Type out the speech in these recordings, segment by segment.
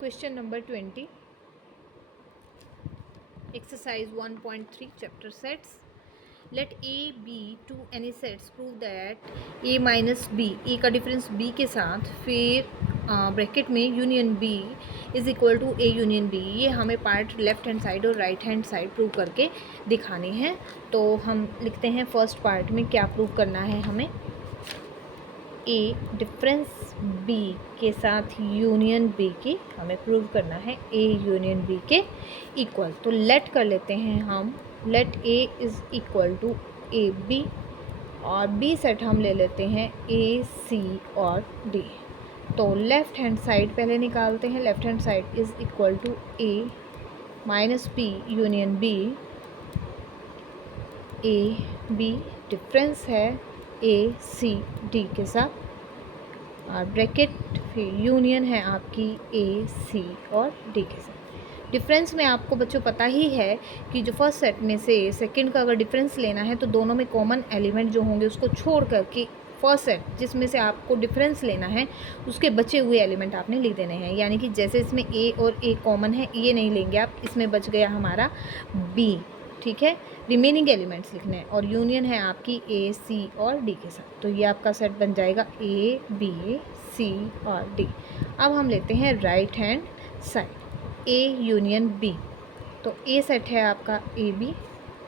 Question number 20, exercise 1.3, chapter sets. Let A be to any sets prove that A minus B, A का difference B के साथ, फिर bracket में union B is equal to A union B. ये हमें part left hand side और right hand side prove करके दिखाने हैं. तो हम लिखते हैं फर्स्ट पार्ट में क्या प्रूव करना है हमें. A डिफरेंस B के साथ यूनियन B की हमें प्रूव करना है A यूनियन B के इक्वल. तो लेट कर लेते हैं हम, let A is equal to A B और B सेट हम ले लेते हैं A C और D. तो लेफ़्ट हैंड साइड पहले निकालते हैं. Left hand side is equal to A minus B union B. A B difference है A C D के साथ और ब्रैकेट फिर यूनियन है आपकी A C और D के साथ. डिफरेंस में आपको बच्चों पता ही है कि जो फर्स्ट सेट में से सेकंड का अगर डिफरेंस लेना है तो दोनों में कॉमन एलिमेंट जो होंगे उसको छोड़ करके फर्स्ट सेट जिसमें से आपको डिफरेंस लेना है उसके बचे हुए एलिमेंट आपने लिख देने हैं. यानी कि जैसे इसमें A और A कॉमन है, ये नहीं लेंगे आप, इसमें बच गया हमारा B. ठीक है, रिमेनिंग एलिमेंट्स लिखने हैं और यूनियन है आपकी A C और D के साथ. तो ये आपका सेट बन जाएगा A B C और D. अब हम लेते हैं right hand side A union B. तो A सेट है आपका A B,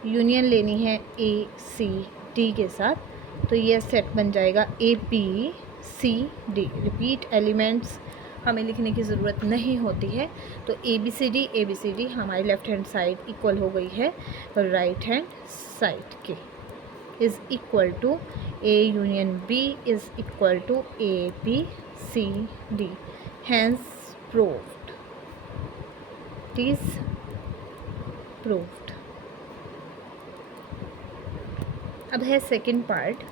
यूनियन लेनी है A C D के साथ. तो ये सेट बन जाएगा A B C D. Repeat elements हमें लिखने की ज़रूरत नहीं होती है. तो ए बी सी डी हमारी लेफ़्ट हैंड साइड इक्वल हो गई है राइट हैंड साइड के. Is equal to A union B is equal to A B C D. Hence proved. It is proved. अब है सेकेंड पार्ट.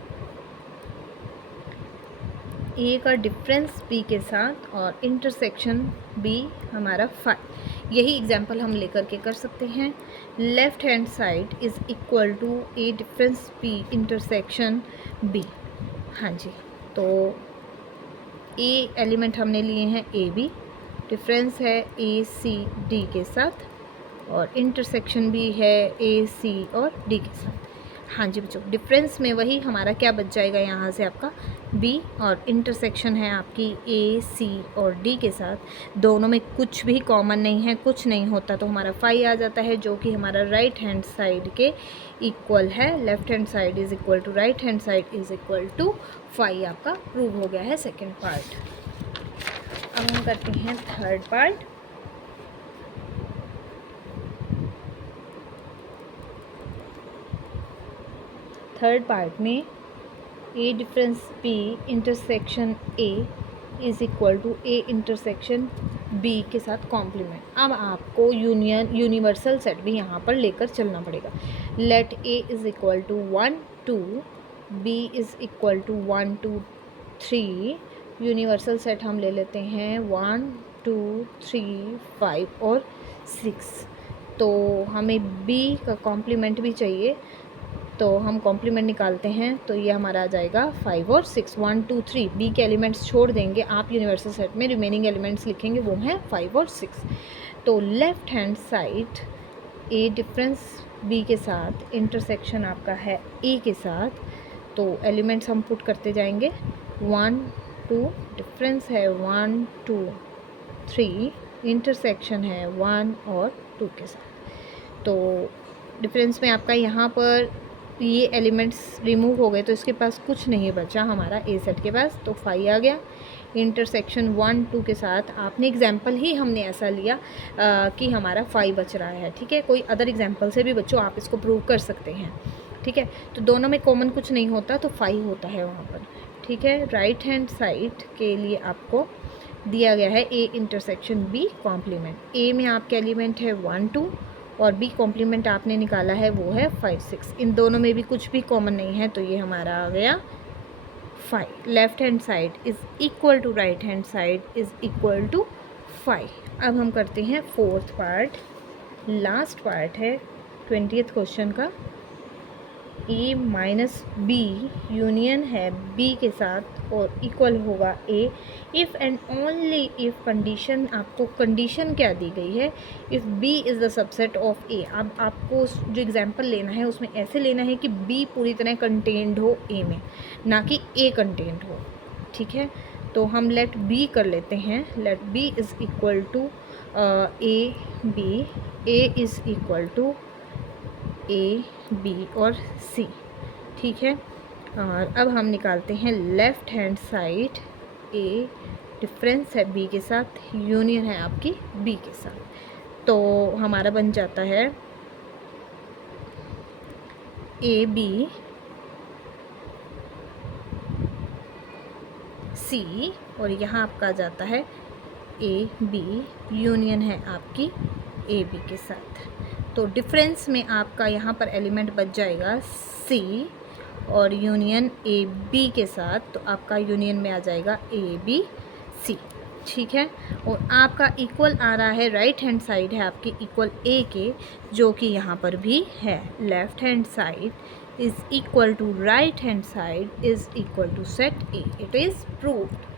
A का difference B के साथ और इंटरसेक्शन B हमारा 5. यही एग्जाम्पल हम लेकर के कर सकते हैं. Left hand side is equal to A difference B intersection B. हाँ जी, तो A एलिमेंट हमने लिए हैं A B, डिफरेंस है A C D के साथ और इंटरसेक्शन भी है A C और D के साथ. हाँ जी बच्चों, डिफरेंस में वही हमारा क्या बच जाएगा यहाँ से आपका B और इंटरसेक्शन है आपकी A C और D के साथ. दोनों में कुछ भी कॉमन नहीं है, कुछ नहीं होता तो हमारा 5 आ जाता है जो कि हमारा राइट हैंड साइड के इक्वल है. Left hand side is equal to right hand side is equal to 5 आपका प्रूव हो गया है सेकेंड पार्ट. अब हम करते हैं थर्ड पार्ट. थर्ड पार्ट में A difference B intersection A is equal to A intersection B के साथ कॉम्प्लीमेंट. अब आपको यूनिवर्सल सेट भी यहाँ पर लेकर चलना पड़ेगा. Let A is equal to 1 2, B is equal to 1 2 3. Universal set हम ले लेते हैं 1 2 3 5 और 6. तो हमें B का कॉम्प्लीमेंट भी चाहिए तो हम कॉम्प्लीमेंट निकालते हैं. तो ये हमारा आ जाएगा 5 और 6. 1 2 3 B के एलिमेंट्स छोड़ देंगे आप यूनिवर्सल सेट में, रिमेनिंग एलिमेंट्स लिखेंगे वो हैं 5 और 6. तो left hand side A difference B के साथ इंटरसेक्शन आपका है A के साथ. तो एलिमेंट्स हम पुट करते जाएंगे. 1 2 डिफरेंस है 1 2 3, इंटरसेक्शन है 1 और 2 के साथ. तो डिफरेंस में आपका यहाँ पर ये एलिमेंट्स रिमूव हो गए तो इसके पास कुछ नहीं बचा हमारा A सेट के पास. तो 5 आ गया. इंटरसेक्शन 1 2 के साथ आपने एग्जाम्पल ही हमने ऐसा लिया कि हमारा 5 बच रहा है. ठीक है, कोई अदर एग्जाम्पल से भी बच्चों आप इसको प्रूव कर सकते हैं. ठीक है, तो दोनों में कॉमन कुछ नहीं होता तो 5 होता है वहाँ पर. ठीक है, राइट हैंड साइड के लिए आपको दिया गया है A intersection B complement. A में आपके एलिमेंट है 1 2 और B कॉम्प्लीमेंट आपने निकाला है वो है 5 6. इन दोनों में भी कुछ भी कॉमन नहीं है तो ये हमारा आ गया 5. Left hand side is equal to right hand side is equal to 5. अब हम करते हैं फोर्थ पार्ट. लास्ट पार्ट है 20th क्वेश्चन का. ए माइनस बी यूनियन है बी के साथ और इक्वल होगा A, if and only if condition, आपको कंडीशन क्या दी गई है, if B is the subset of A. अब आपको जो एग्जांपल लेना है उसमें ऐसे लेना है कि बी पूरी तरह कंटेंड हो ए में, ना कि ए कंटेंड हो, ठीक है। तो हम लेट बी कर लेते हैं, let B is equal to A B, A is equal to A B और सी, ठीक है। और अब हम निकालते हैं left hand side, A difference है बी के साथ, यूनियन है आपकी बी के साथ, तो हमारा बन जाता है ए बी सी, और यहाँ आपका आ जाता है ए बी यूनियन है आपकी ए बी के साथ। तो डिफरेंस में आपका यहाँ पर एलिमेंट बच जाएगा सी और यूनियन ए बी के साथ, तो आपका यूनियन में आ जाएगा ए बी सी, ठीक है। और आपका इक्वल आ रहा है, राइट हैंड साइड है आपकी इक्वल ए के, जो कि यहाँ पर भी है, left hand side is equal to right hand side is equal to set A, it is proved.